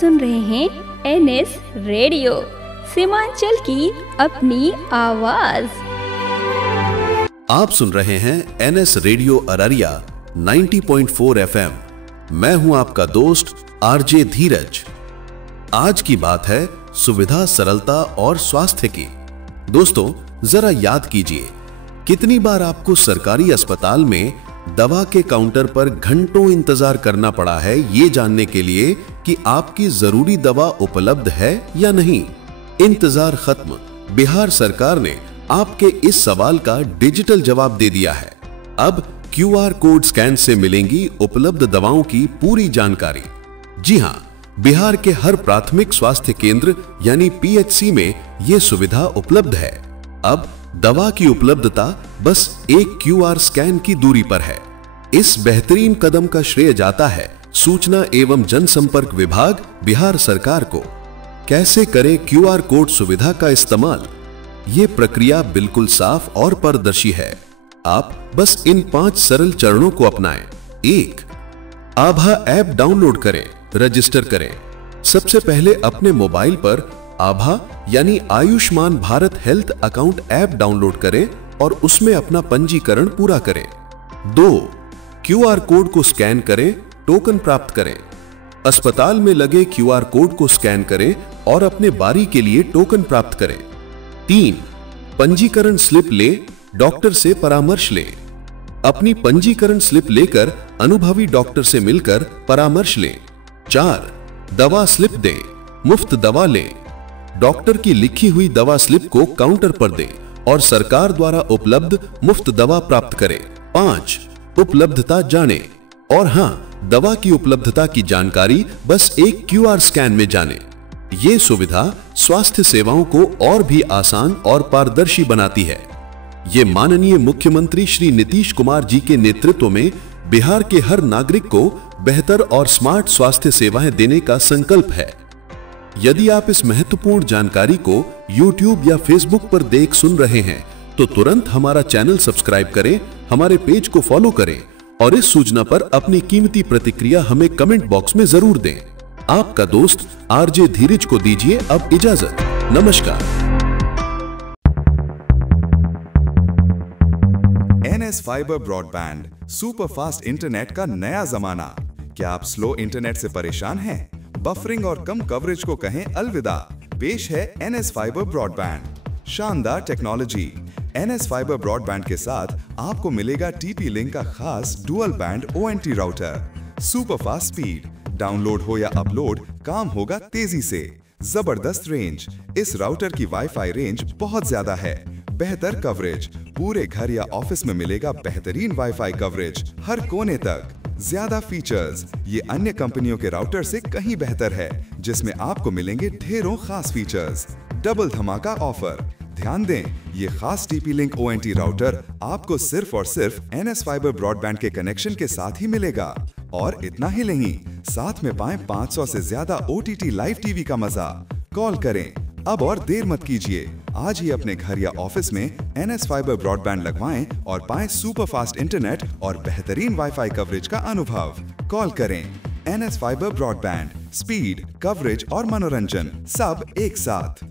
सुन रहे हैं NS radio, Seemanchal की अपनी आवाज। आप सुन रहे हैं एनएस रेडियो अररिया 90.4 एफएम। मैं हूं आपका दोस्त आरजे धीरज। आज की बात है सुविधा, सरलता और स्वास्थ्य की। दोस्तों, जरा याद कीजिए, कितनी बार आपको सरकारी अस्पताल में दवा के काउंटर पर घंटों इंतजार करना पड़ा है ये जानने के लिए कि आपकी जरूरी दवा उपलब्ध है या नहीं। इंतजार खत्म। बिहार सरकार ने आपके इस सवाल का डिजिटल जवाब दे दिया है। अब क्यूआर कोड स्कैन से मिलेंगी उपलब्ध दवाओं की पूरी जानकारी। जी हां, बिहार के हर प्राथमिक स्वास्थ्य केंद्र यानी पीएचसी में यह सुविधा उपलब्ध है। अब दवा की उपलब्धता बस एक क्यूआर स्कैन की दूरी पर है। इस बेहतरीन कदम का श्रेय जाता है सूचना एवं जनसंपर्क विभाग बिहार सरकार को। कैसे करें क्यूआर कोड सुविधा का इस्तेमाल? ये प्रक्रिया बिल्कुल साफ और पारदर्शी है। आप बस इन 5 सरल चरणों को अपनाएं। 1. आभा ऐप डाउनलोड करें, रजिस्टर करें। सबसे पहले अपने मोबाइल पर आभा यानी Ayushman Bharat health account app download करें और उसमें अपना पंजीकरण पूरा करें। 2. क्यूआर कोड को स्कैन करें, टोकन प्राप्त करें। अस्पताल में लगे क्यूआर कोड को स्कैन करें और अपने बारी के लिए टोकन प्राप्त करें। 3. पंजीकरण स्लिप ले, डॉक्टर से परामर्श लें। अपनी पंजीकरण स्लिप लेकर अनुभवी डॉक्टर से मिलकर परामर्श लें। 4. दवा स्लिप दें, मुफ्त दवा लें। डॉक्टर की लिखी हुई दवा स्लिप को काउंटर पर दें और सरकार द्वारा उपलब्ध मुफ्त दवा प्राप्त करें। 5. उपलब्धता जानें। और हां, दवा की उपलब्धता की जानकारी बस एक क्यूआर स्कैन में जानें। ये सुविधा स्वास्थ्य सेवाओं को और भी आसान और पारदर्शी बनाती है। ये माननीय मुख्यमंत्री श्री नीतीश कुमार जी के नेतृत्व में बिहार के हर नागरिक को बेहतर और स्मार्ट स्वास्थ्य सेवाएं देने का संकल्प है। यदि आप इस महत्वपूर्ण जानकारी को YouTube या Facebook पर देख सुन रहे हैं तो तुरंत हमारा चैनल सब्सक्राइब करें, हमारे पेज को फॉलो करें और इस सूचना पर अपनी कीमती प्रतिक्रिया हमें कमेंट बॉक्स में जरूर दें। आपका दोस्त आरजे धीरज को दीजिए अब इजाजत। नमस्कार। NS fibre broadband, super fast internet का नया जमाना। क्या आप स्लो इंटरनेट से परेशान हैं? बफरिंग और कम कवरेज को कहें अलविदा। पेश है एनएस फाइबर ब्रॉडबैंड। शानदार टेक्नोलॉजी। एनएस फाइबर ब्रॉडबैंड के साथ आपको मिलेगा टीपी लिंक का खास dual band ONT router. Super fast speed, download हो या अपलोड, काम होगा तेजी से। जबरदस्त रेंज। इस राउटर की वाईफाई रेंज बहुत ज्यादा है। बेहतर कवरेज, पूरे घर या ऑफिस में मिलेगा बेहतरीन वाईफाई कवरेज हर कोने तक। ज्यादा फीचर्स, ये अन्य कंपनियों के राउटर से कहीं बेहतर है, जिसमें आपको मिलेंगे ढेरों खास फीचर्स। डबल धमाका ऑफर। ध्यान दें, ये खास टीपी लिंक ओएनटी राउटर आपको सिर्फ और सिर्फ एनएस फाइबर ब्रॉडबैंड के कनेक्शन के साथ ही मिलेगा। और इतना ही नहीं, साथ में पाएं 500 से ज्यादा ओटीटी लाइव टीवी का मजा। कॉल करें अब और देर मत कीजिए। आज ही अपने घर या ऑफिस में एनएस फाइबर ब्रॉडबैंड लगवाएं और पाएं सुपर फास्ट इंटरनेट और बेहतरीन वाईफाई कवरेज का अनुभव। कॉल करें। NS fibre broadband, speed, coverage और मनोरंजन सब एक साथ।